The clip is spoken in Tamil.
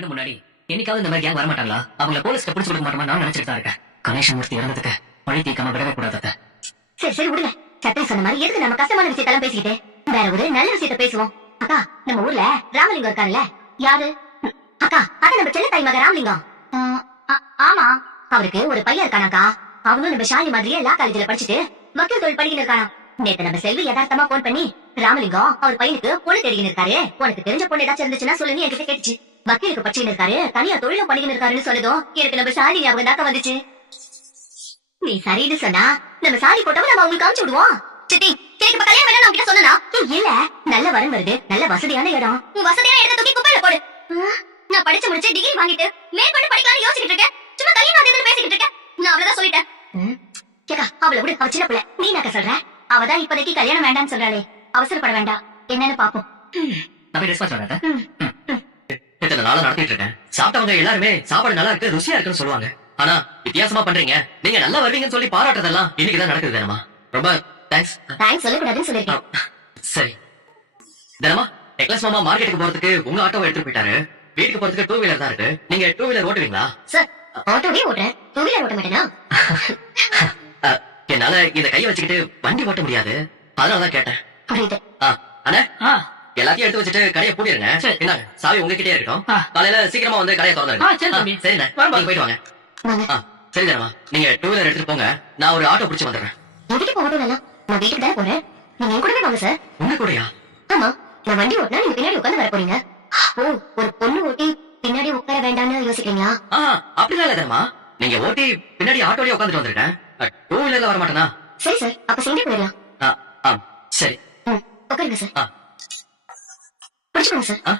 கண்ணு முன்னாடி என்னைக்காவது இந்த மாதிரி கேங் வரமாட்டாங்களா? அவங்கள போலீஸ்க்கு பிடிச்சு கொடுக்க மாட்டோமா நான் நினைச்சிட்டு தான் இருக்கேன். கணேசன் மூர்த்தி இறந்ததுக்கு பழி தீக்காம விடவே கூடாது. சரி சரி விடுங்க. சட்டை சொன்ன மாதிரி எதுக்கு நம்ம கஷ்டமான விஷயத்தெல்லாம் பேசிக்கிட்டு வேற ஒரு நல்ல விஷயத்த பேசுவோம். அக்கா, நம்ம ஊர்ல ராமலிங்கம் இருக்காருல்ல? யாரு அக்கா? அத நம்ம செல்ல தாய் மக ராமலிங்கம். ஆமா, அவருக்கு ஒரு பையன் இருக்கானாக்கா. அவனும் நம்ம ஷாலி மாதிரியே லா காலேஜ்ல படிச்சுட்டு வக்கீல் தொழில் படிக்கிட்டு இருக்கானா. நேத்து நம்ம செல்வி யதார்த்தமா போன் பண்ணி ராமலிங்கம் அவர் பையனுக்கு பொண்ணு தேடிக்கிட்டு இருக்காரு, உனக்கு தெரிஞ்ச பொண்ணு ஏதாச்சும் இருந்துச்சுன்னா சொல்லுங்க என்கிட்ட கேட்டுச்சு. வக்கீலுக்கு படிச்சுட்டு இருக்காரு, தனியா தொழிலும் பண்ணிக்கிட்டு இருக்காருன்னு சொன்னதும் எனக்கு நம்ம ஷாலி ஞாபகம் தாக்க வந்துச்சு. நீ சரின்னு சொன்னா நம்ம சாரி போட்டவ நம்ம அவங்களுக்கு காமிச்சு விடுவோம். சித்தி, எனக்கு இப்ப கல்யாணம் வேணும் உன்கிட்ட சொன்னா இல்ல, நல்ல வரன் வருது, நல்ல வசதியான இடம். உன் வசதியான இடத்தை தூக்கி குப்பையில போடு. நான் படிச்சு முடிச்சு டிகிரி வாங்கிட்டு மேற்கொண்டு படிக்கலாம்னு யோசிச்சுட்டு இருக்கேன். சும்மா கல்யாணம் அது பேசிக்கிட்டு இருக்கேன். நான் அவ்வளவுதான் சொல்லிட்டேன். கேக்கா, அவளை விடு, அவ சின்ன பிள்ளை. நீ நாக்க சொல்ற? அவதான் இப்போதைக்கு கல்யாணம் வேண்டாம்னு சொல்றாளே, அவசரப்பட வேண்டாம். என்னன்னு பாப்போம். நான் போய் ரெஸ்பான்ஸ் வராத. இத்தனை நாளா நடத்திட்டு இருக்கேன். சாப்பிட்டவங்க எல்லாருமே சாப்பாடு நல்லா இருக்கு, ருசியா இருக்குன்னு சொல்லுவாங்க. ஆனா வித்தியாசமா பண்றீங்க, நீங்க நல்லா வருவீங்கன்னு சொல்லி பாராட்டுறதெல்லாம் இன்னைக்குதான் நடக்குது. தினமா ரொம்ப தேங்க்ஸ். தேங்க்ஸ் சொல்லக்கூடாதுன்னு சொல்லிருக்கேன். சரி தினமா, டெக்லஸ் மாமா மார்க்கெட்டுக்கு போறதுக்கு உங்க ஆட்டோவை எடுத்துட்டு போயிட்டாரு. வீட்டுக்கு போறதுக்கு டூ வீலர் தான் இருக்கு. நீங்க டூ வீலர் ஓட்டுவீங்களா? சார், ஆட்டோவே ஓட்டுறேன், டூ வீலர் ஓட்ட மாட்டேனா? என்னால இந்த கையை வச்சுக்கிட்டு வண்டி ஓட்ட முடியாது, அதனாலதான் கேட்டேன். புரியுது. அண்ணா, எல்லாத்தையும் எடுத்து வச்சுட்டு கடையை பூட்டிருங்க. இந்தாங்க, சாவி உங்ககிட்டே இருக்கட்டும். காலையில சீக்கிரமா வந்து கடையை திறந்துருங்க. சரிண்ணா, நீங்க போயிட்டு வாங்க. சரி தரமா, நீங்க டூ வீலர் எடுத்துட்டு போங்க, நான் ஒரு ஆட்டோ பிடிச்சு வந்துடுறேன். எதுக்கு போகட்டும், நான் வீட்டுக்கு தான் போறேன். நீங்க என் கூடவே வாங்க சார். உங்க கூடயா? ஆமா, நான் வண்டி ஓட்டினா நீங்க பின்னாடி உட்காந்து வர போறீங்க. ஓ, ஒரு பொண்ணு ஓட்டி பின்னாடி உட்கார வேண்டாம்னு யோசிக்கிறீங்களா? அப்படிலாம் இல்ல தரமா, நீங்க ஓட்டி பின்னாடி ஆட்டோலயே உட்காந்துட்டு வந்திருக்கேன். டூ வீலர்ல வர மாட்டேனா? சரி சார், அப்ப சேர்ந்தே போயிடலாம். சரி உட்காருங்க சார். பிடிச்சுக்கோங்க சார்.